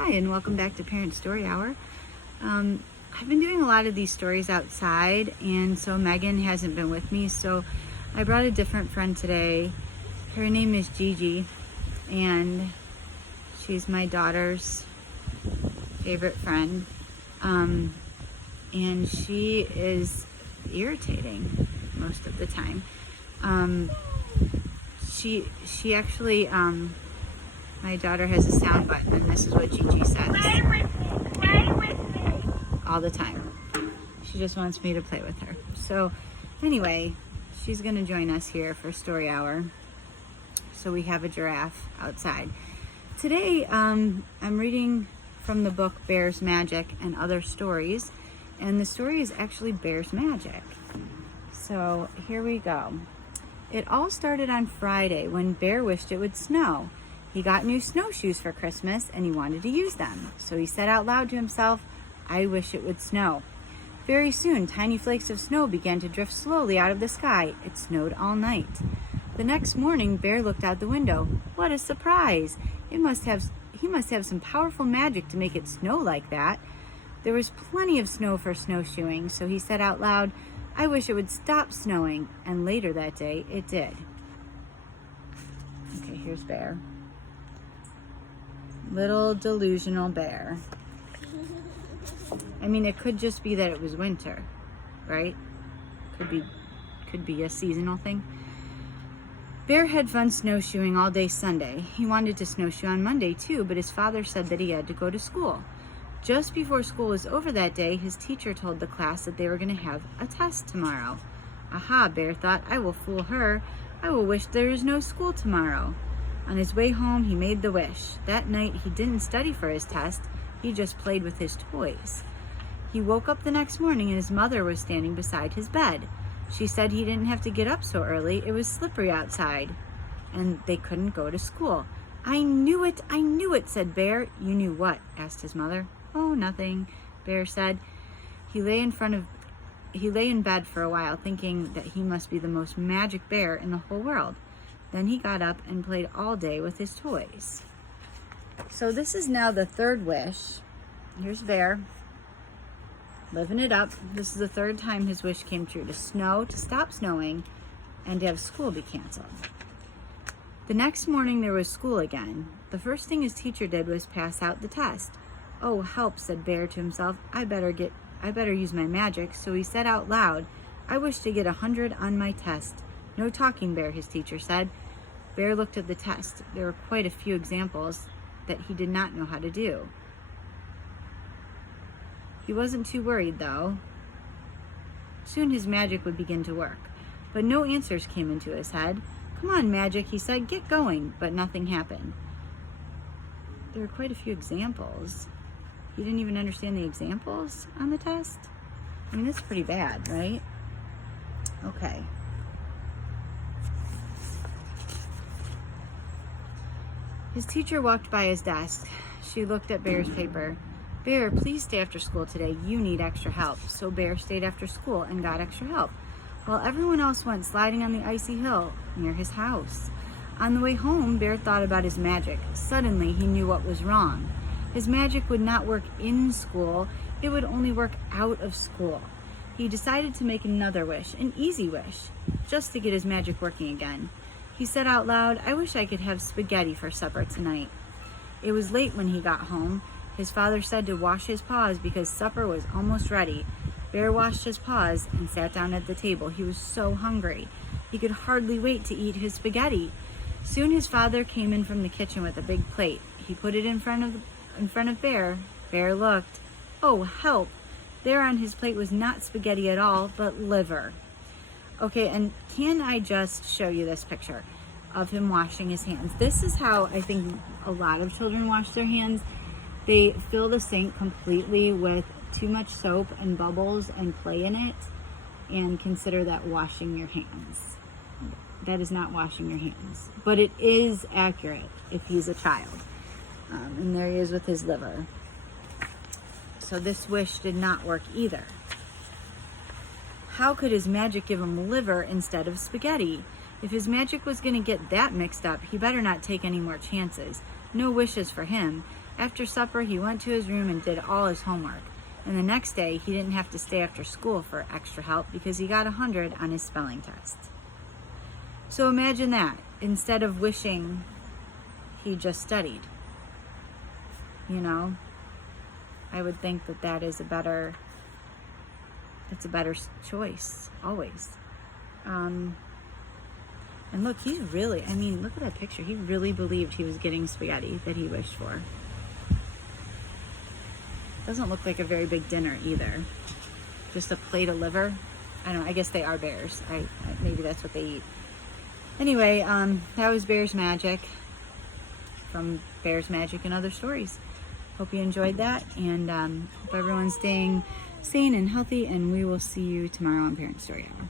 Hi, and welcome back to Parent Story Hour. I've been doing a lot of these stories outside, and so Megan hasn't been with me, so I brought a different friend today. Her name is Gigi, and she's my daughter's favorite friend. And she is irritating most of the time. She actually, my daughter has a sound button, and this is what Gigi says. Play with me. All the time. She just wants me to play with her. So anyway, she's gonna join us here for story hour. So we have a giraffe outside. Today, I'm reading from the book Bear's Magic and Other Stories, and the story is actually Bear's Magic. So here we go. It all started on Friday when Bear wished it would snow. He got new snowshoes for Christmas and he wanted to use them. So he said out loud to himself, "I wish it would snow." Very soon, tiny flakes of snow began to drift slowly out of the sky. It snowed all night. The next morning, Bear looked out the window. What a surprise! He must have some powerful magic to make it snow like that. There was plenty of snow for snowshoeing, so he said out loud, "I wish it would stop snowing." And later that day, it did. Okay, here's Bear. Little delusional Bear. I mean, it could just be that it was winter, right? Could be a seasonal thing. Bear had fun snowshoeing all day Sunday. He wanted to snowshoe on Monday too, but his father said that he had to go to school. Just before school was over that day, his teacher told the class that they were going to have a test tomorrow. Aha, Bear thought, I will fool her. I will wish there is no school tomorrow. On his way home, he made the wish. That night, he didn't study for his test. He just played with his toys. He woke up the next morning and his mother was standing beside his bed. She said he didn't have to get up so early. It was slippery outside, and they couldn't go to school. I knew it, said Bear. You knew what? Asked his mother. Oh, nothing, Bear said. He lay in bed for a while, thinking that he must be the most magic bear in the whole world. Then he got up and played all day with his toys. So this is now the third wish. Here's Bear, living it up. This is the third time his wish came true, to stop snowing, and to have school be canceled. The next morning there was school again. The first thing his teacher did was pass out the test. Oh, help, said Bear to himself. I better use my magic. So he said out loud, I wish to get 100 on my test. No talking, Bear, his teacher said. Bear looked at the test. There were quite a few examples that he did not know how to do. He wasn't too worried, though. Soon his magic would begin to work. But no answers came into his head. Come on, magic, he said. Get going. But nothing happened. There were quite a few examples. He didn't even understand the examples on the test? I mean, that's pretty bad, right? Okay. His teacher walked by his desk. She looked at Bear's paper. Bear, please stay after school today. You need extra help. So Bear stayed after school and got extra help, while everyone else went sliding on the icy hill near his house. On the way home, Bear thought about his magic. Suddenly, he knew what was wrong. His magic would not work in school. It would only work out of school. He decided to make another wish, an easy wish, just to get his magic working again. He said out loud, I wish I could have spaghetti for supper tonight. It was late when he got home. His father said to wash his paws because supper was almost ready. Bear washed his paws and sat down at the table. He was so hungry. He could hardly wait to eat his spaghetti. Soon his father came in from the kitchen with a big plate. He put it in front of Bear. Bear looked. Oh, help! There on his plate was not spaghetti at all, but liver. Okay, and can I just show you this picture of him washing his hands? This is how I think a lot of children wash their hands. They fill the sink completely with too much soap and bubbles and play in it and consider that washing your hands. That is not washing your hands, but it is accurate if he's a child. And there he is with his liver. So this wish did not work either. How could his magic give him liver instead of spaghetti? If his magic was going to get that mixed up, he better not take any more chances. No wishes for him. After supper, he went to his room and did all his homework. And the next day, he didn't have to stay after school for extra help because he got 100 on his spelling test. So imagine that, instead of wishing he just studied. You know, I would think that that is it's a better choice, always. And look, he really, I mean, look at that picture. He really believed he was getting spaghetti that he wished for. Doesn't look like a very big dinner either. Just a plate of liver. I don't know, I guess they are bears. Maybe that's what they eat. Anyway, that was Bears Magic from Bears Magic and Other Stories. Hope you enjoyed that, and hope everyone's staying sane and healthy, and we will see you tomorrow on Parent Story Hour.